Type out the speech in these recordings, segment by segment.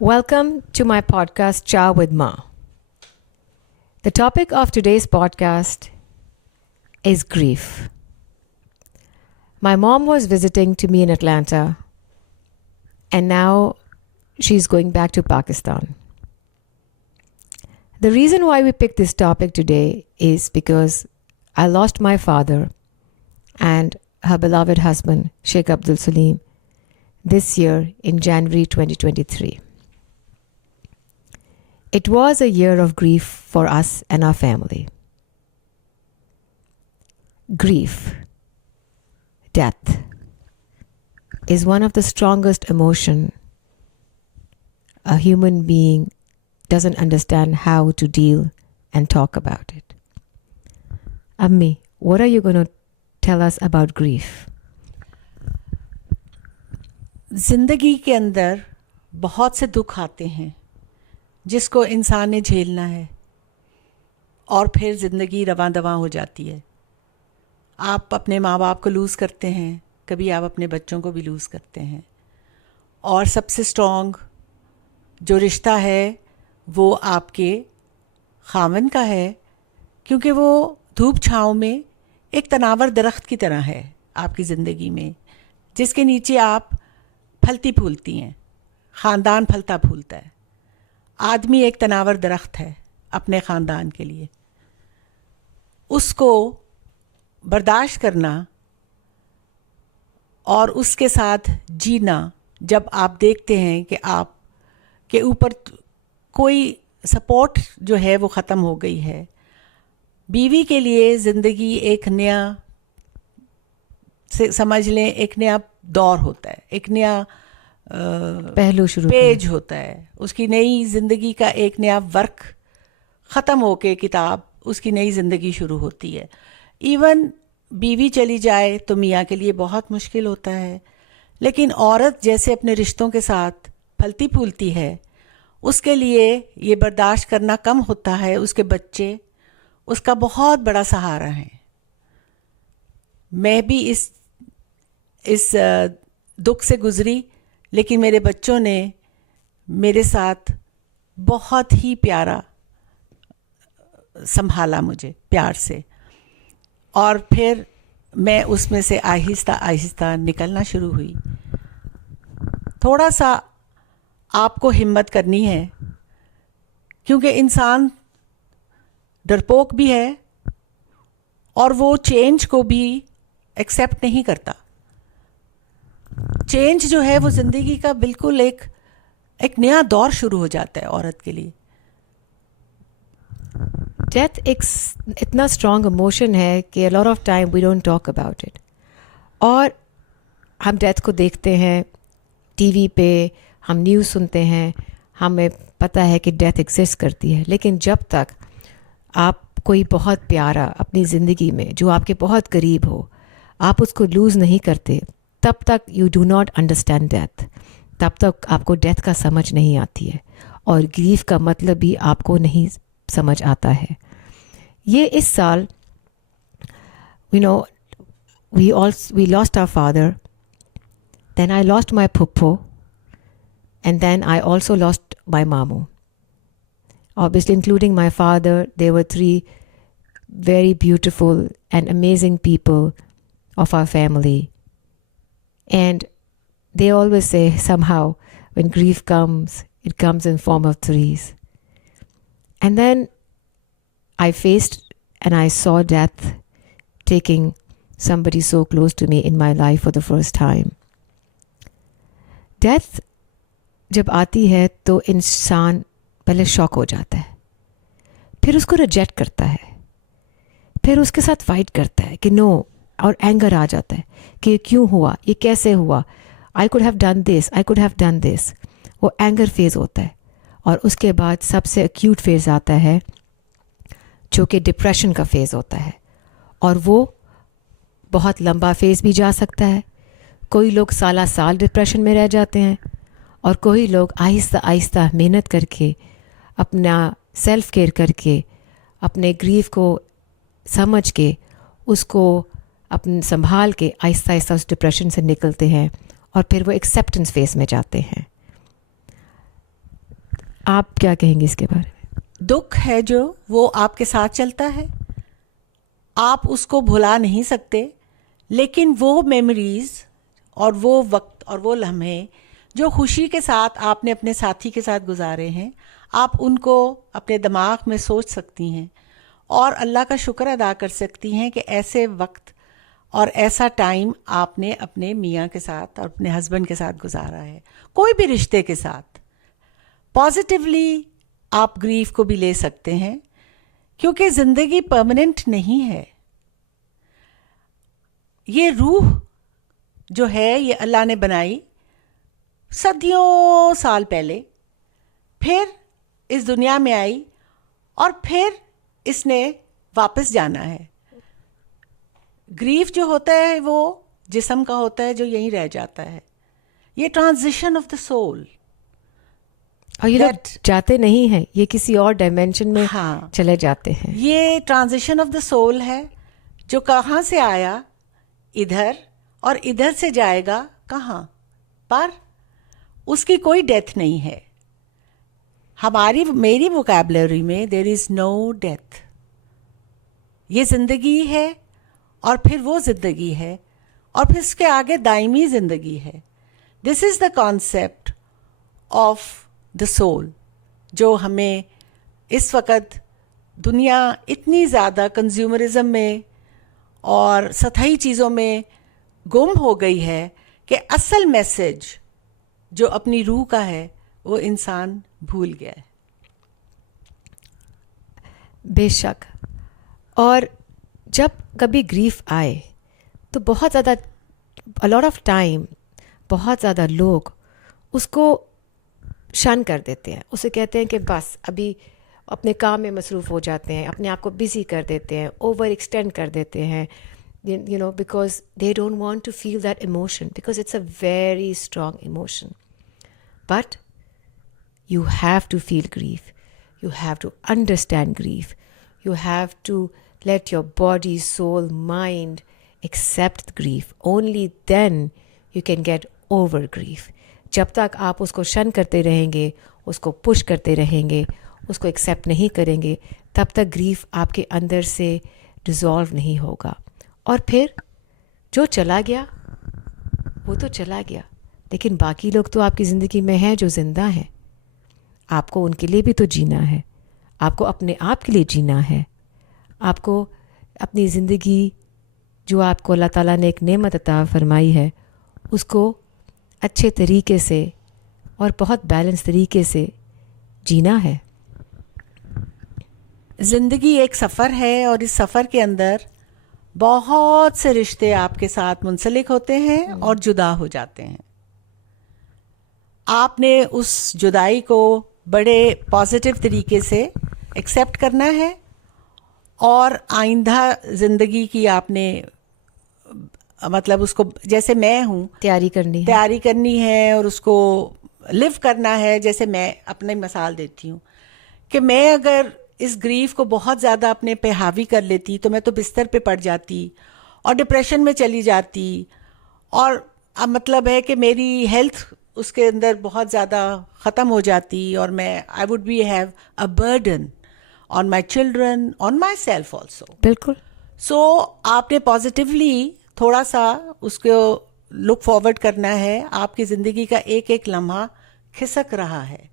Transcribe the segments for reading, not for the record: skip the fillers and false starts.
Welcome to my podcast, Cha with Ma. The topic of today's podcast is grief. My mom was visiting to me in Atlanta, and now she's going back to Pakistan. The reason why we picked this topic today is because I lost my father and her beloved husband, Sheikh Abdul Salim, this year in January 2023. It was a year of grief for us and our family. Grief, death, is one of the strongest emotions a human being doesn't understand how to deal and talk about it. Ammi, what are you going to tell us about grief? زندگی کے اندر بہت سے دکھ آتے ہیں جس کو انسان نے جھیلنا ہے اور پھر زندگی رواں دواں ہو جاتی ہے. آپ اپنے ماں باپ کو لوز کرتے ہیں, کبھی آپ اپنے بچوں کو بھی لوز کرتے ہیں, اور سب سے اسٹرانگ جو رشتہ ہے وہ آپ کے خاوند کا ہے, کیونکہ وہ دھوپ چھاؤں میں ایک تناور درخت کی طرح ہے آپ کی زندگی میں, جس کے نیچے آپ پھلتی پھولتی ہیں, خاندان پھلتا پھولتا ہے. آدمی ایک تناور درخت ہے اپنے خاندان کے لیے. اس کو برداشت کرنا اور اس کے ساتھ جینا, جب آپ دیکھتے ہیں کہ آپ کے اوپر کوئی سپورٹ جو ہے وہ ختم ہو گئی ہے. بیوی کے لیے زندگی ایک نیا سمجھ لیں, ایک نیا دور ہوتا ہے, ایک نیا پہلو شروع پیج ہوتا ہے. اس کی نئی زندگی کا ایک نیا ورک ختم ہو کے کتاب اس کی نئی زندگی شروع ہوتی ہے. ایون بیوی چلی جائے تو میاں کے لیے بہت مشکل ہوتا ہے, لیکن عورت جیسے اپنے رشتوں کے ساتھ پھلتی پھولتی ہے, اس کے لیے یہ برداشت کرنا کم ہوتا ہے. اس کے بچے اس کا بہت بڑا سہارا ہیں. میں بھی اس دکھ سے گزری, لیکن میرے بچوں نے میرے ساتھ بہت ہی پیارا سنبھالا مجھے پیار سے, اور پھر میں اس میں سے آہستہ آہستہ نکلنا شروع ہوئی. تھوڑا سا آپ کو ہمت کرنی ہے, کیونکہ انسان ڈرپوک بھی ہے اور وہ چینج کو بھی ایکسیپٹ نہیں کرتا. چینج جو ہے وہ زندگی کا بالکل ایک نیا دور شروع ہو جاتا ہے عورت کے لیے. ڈیتھ ایک اتنا اسٹرانگ ایموشن ہے کہ a lot of time we don't talk about it. اور ہم ڈیتھ کو دیکھتے ہیں ٹی وی پہ, ہم نیوز سنتے ہیں, ہمیں پتہ ہے کہ ڈیتھ ایگزسٹ کرتی ہے, لیکن جب تک آپ کوئی بہت پیارا اپنی زندگی میں جو آپ کے بہت قریب ہو, آپ اس کو لوز نہیں کرتے, تب تک you do not understand death. تب تک آپ کو ڈیتھ کا سمجھ نہیں آتی ہے, اور گریف کا مطلب بھی آپ کو نہیں سمجھ آتا ہے. یہ اس سال we lost our father, then I lost my puppo, and then I also lost my mamu. Obviously, including my father, there were 3 very beautiful and amazing people of our family. And they always say somehow when grief comes, it comes in form of 3s. And then I faced and I saw death taking somebody so close to me in my life for the first time. Death جب آتی ہے تو انسان پہلے شاک ہو جاتا ہے, پھر اس کو ریجیکٹ کرتا ہے, پھر اس کے ساتھ فائٹ کرتا ہے کہ نو, اور اینگر آ جاتا ہے کہ کیوں ہوا, یہ کیسے ہوا, I could have done this, I could have done this. وہ اینگر فیز ہوتا ہے, اور اس کے بعد سب سے ایکیوٹ فیز آتا ہے جو کہ ڈپریشن کا فیز ہوتا ہے, اور وہ بہت لمبا فیز بھی جا سکتا ہے. کوئی لوگ سالہ سال ڈپریشن میں رہ جاتے ہیں, اور کوئی لوگ آہستہ آہستہ محنت کر کے, اپنا سیلف کیئر کر کے, اپنے گریف کو سمجھ کے, اس کو اپنے سنبھال کے آہستہ آہستہ اس ڈپریشن سے نکلتے ہیں, اور پھر وہ ایکسیپٹنس فیز میں جاتے ہیں. آپ کیا کہیں گے اس کے بارے میں؟ دکھ ہے جو وہ آپ کے ساتھ چلتا ہے, آپ اس کو بھلا نہیں سکتے, لیکن وہ میموریز اور وہ وقت اور وہ لمحے جو خوشی کے ساتھ آپ نے اپنے ساتھی کے ساتھ گزارے ہیں, آپ ان کو اپنے دماغ میں سوچ سکتی ہیں اور اللہ کا شکر ادا کر سکتی ہیں کہ ایسے وقت اور ایسا ٹائم آپ نے اپنے میاں کے ساتھ اور اپنے ہسبینڈ کے ساتھ گزارا ہے. کوئی بھی رشتے کے ساتھ پازیٹیولی آپ گریف کو بھی لے سکتے ہیں, کیونکہ زندگی پرماننٹ نہیں ہے. یہ روح جو ہے یہ اللہ نے بنائی صدیوں سال پہلے, پھر اس دنیا میں آئی اور پھر اس نے واپس جانا ہے. گریف جو ہوتا ہے وہ جسم کا ہوتا ہے جو یہیں رہ جاتا ہے. یہ ٹرانزیشن آف دا سول. اور یہ لوگ جاتے نہیں ہیں, یہ کسی اور ڈائمینشن میں ہاں, چلے جاتے ہیں. یہ ٹرانزیشن آف دا سول ہے جو کہاں سے آیا ادھر, اور ادھر سے جائے گا کہاں پر. اس کی کوئی ڈیتھ نہیں ہے. میری ووکیبلری میں دیر از نو ڈیتھ. یہ زندگی ہے اور پھر وہ زندگی ہے اور پھر اس کے آگے دائمی زندگی ہے. This is the concept of the soul, جو ہمیں اس وقت دنیا اتنی زیادہ کنزیومرزم میں اور سطحی چیزوں میں گم ہو گئی ہے کہ اصل میسج جو اپنی روح کا ہے وہ انسان بھول گیا ہے. بے شک. اور جب کبھی گریف آئے تو بہت زیادہ لاٹ آف ٹائم بہت زیادہ لوگ اس کو شن کر دیتے ہیں, اسے کہتے ہیں کہ بس ابھی اپنے کام میں مصروف ہو جاتے ہیں, اپنے آپ کو بزی کر دیتے ہیں, اوور ایکسٹینڈ کر دیتے ہیں, you know, because they don't want to feel that emotion, because it's a very strong emotion. But you have to feel grief. You have to understand grief. You have to let your body, soul, mind accept grief. Only then you can get over grief. جب تک آپ اس کو شن کرتے رہیں گے, اس کو push کرتے رہیں گے, اس کو ایکسیپٹ نہیں کریں گے, تب تک گریف آپ کے اندر سے ڈیزالو نہیں ہوگا. اور پھر جو چلا گیا وہ تو چلا گیا, لیکن باقی لوگ تو آپ کی زندگی میں ہیں جو زندہ ہیں. آپ کو ان کے لیے بھی تو جینا ہے, آپ کو اپنے آپ کے لیے جینا ہے, آپ کو اپنی زندگی جو آپ کو اللہ تعالیٰ نے ایک نعمت عطا فرمائی ہے اس کو اچھے طریقے سے اور بہت بیلنس طریقے سے جینا ہے. زندگی ایک سفر ہے اور اس سفر کے اندر بہت سے رشتے آپ کے ساتھ منسلک ہوتے ہیں اور جدا ہو جاتے ہیں. آپ نے اس جدائی کو بڑے پازیٹیو طریقے سے ایکسیپٹ کرنا ہے اور آئندہ زندگی کی آپ نے مطلب اس کو جیسے میں ہوں تیاری کرنی ہے اور اس کو لیو کرنا ہے. جیسے میں اپنی مثال دیتی ہوں کہ میں اگر اس گریف کو بہت زیادہ اپنے پہ حاوی کر لیتی تو میں تو بستر پہ پڑ جاتی اور ڈپریشن میں چلی جاتی, اور مطلب ہے کہ میری ہیلتھ اس کے اندر بہت زیادہ ختم ہو جاتی, اور میں I would be have a burden on my children, on myself also. بالکل. سو آپ نے پازیٹیولی تھوڑا سا اس کو لک فارورڈ کرنا ہے. آپ کی زندگی کا ایک ایک لمحہ کھسک رہا ہے,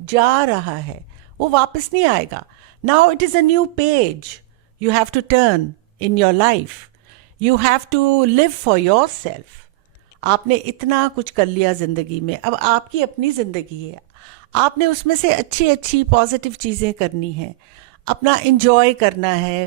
جا رہا ہے, وہ واپس نہیں آئے گا. Now it is a new page you have to turn in your life. You have to live for yourself. آپ نے اتنا کچھ کر لیا زندگی میں, اب آپ کی اپنی زندگی ہے. آپ نے اس میں سے اچھی اچھی پازیٹیو چیزیں کرنی ہیں, اپنا انجوائے کرنا ہے,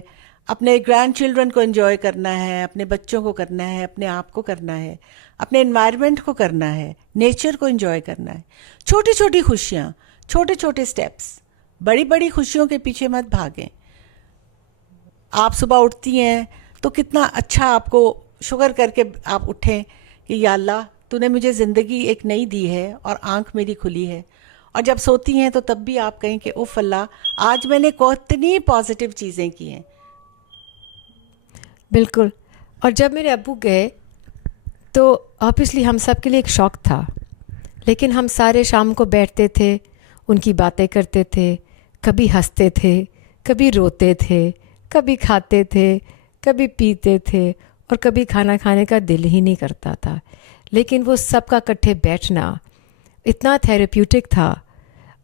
اپنے گرینڈ چلڈرن کو انجوائے کرنا ہے, اپنے بچوں کو کرنا ہے, اپنے آپ کو کرنا ہے, اپنے انوائرمنٹ کو کرنا ہے, نیچر کو انجوائے کرنا ہے. چھوٹی چھوٹی خوشیاں, چھوٹے چھوٹے سٹیپس, بڑی بڑی خوشیوں کے پیچھے مت بھاگیں. آپ صبح اٹھتی ہیں تو کتنا اچھا آپ کو شکر کر کے آپ اٹھیں کہ یا اللہ تو نے مجھے زندگی ایک نئی دی ہے اور آنکھ میری کھلی ہے. اور جب سوتی ہیں تو تب بھی آپ کہیں کہ اوف اللہ آج میں نے کتنی پازیٹیو چیزیں کی ہیں. بالکل. اور جب میرے ابو گئے تو آبویسلی ہم سب کے لیے ایک شوق تھا, لیکن ہم سارے شام کو بیٹھتے تھے, ان کی باتیں کرتے تھے, کبھی ہنستے تھے, کبھی روتے تھے, کبھی کھاتے تھے, کبھی پیتے تھے, اور کبھی کھانا کھانے کا دل ہی نہیں کرتا تھا. لیکن وہ سب کا اکٹھے بیٹھنا اتنا تھیراپیوٹک تھا,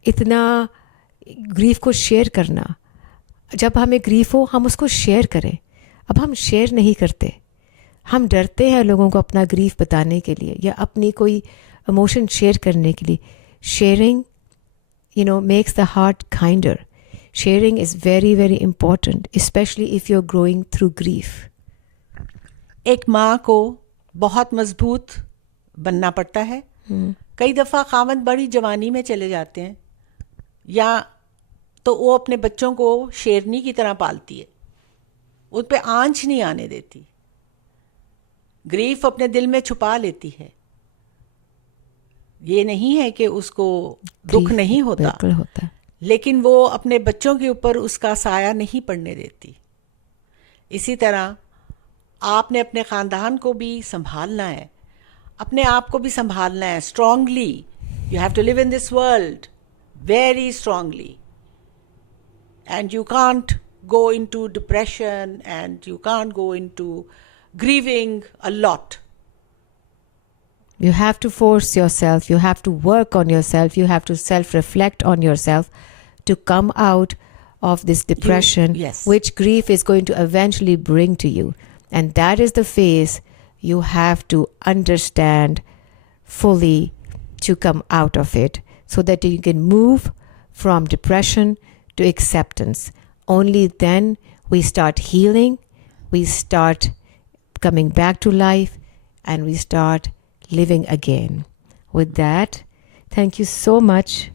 اتنا گریف کو شیئر کرنا. جب ہمیں گریف ہو ہم اس کو شیئر کریں. اب ہم شیئر نہیں کرتے, ہم ڈرتے ہیں لوگوں کو اپنا گریف بتانے کے لیے یا اپنی کوئی ایموشن شیئر کرنے کے لیے. Sharing makes the heart kinder. Sharing is very very important, especially if you are growing through grief. ایک ماں کو بہت مضبوط بننا پڑتا ہے. کئی دفعہ خاوند بڑی جوانی میں چلے جاتے ہیں, یا تو وہ اپنے بچوں کو شیرنی کی طرح پالتی ہے, ان پہ آنچ نہیں آنے دیتی, گریف اپنے دل میں چھپا لیتی ہے. یہ نہیں ہے کہ اس کو دکھ نہیں ہوتا, بالکل ہوتا ہے, لیکن وہ اپنے بچوں کے اوپر اس کا سایہ نہیں پڑنے دیتی. اسی طرح آپ نے اپنے خاندان کو بھی سنبھالنا ہے, اپنے آپ کو بھی سنبھالنا ہے strongly. You have to live in this world very strongly, and you can't go into depression and you can't go into grieving a lot. You have to force yourself, you have to work on yourself, you have to self-reflect on yourself to come out of this depression, Yes. which grief is going to eventually bring to you. And that is the phase you have to understand fully to come out of it, so that you can move from depression to acceptance. Only then we start healing, we start coming back to life, and we start living again. With that, thank you so much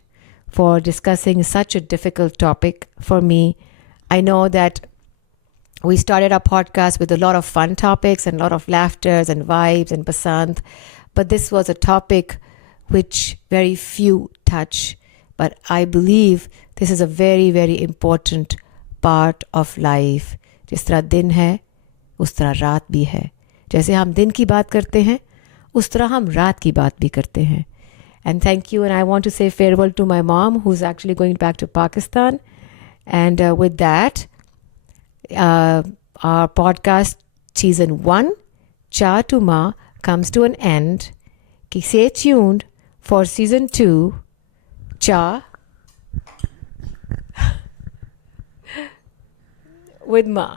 for discussing such a difficult topic for me. I know that we started our podcast with a lot of fun topics and a lot of laughters and vibes and pasand, but this was a topic which very few touch. But I believe this is a very, very important part of life. جس طرح دن ہے اس طرح رات بھی ہے, جیسے ہم دن کی بات کرتے ہیں اس طرح ہم رات کی بات بھی کرتے ہیں. And thank you, and I want to say fair to my mom who is actually going back to Pakistan. And with that our podcast season 1 Cha to Ma comes to an end. Stay tuned for season 2 Cha with Ma.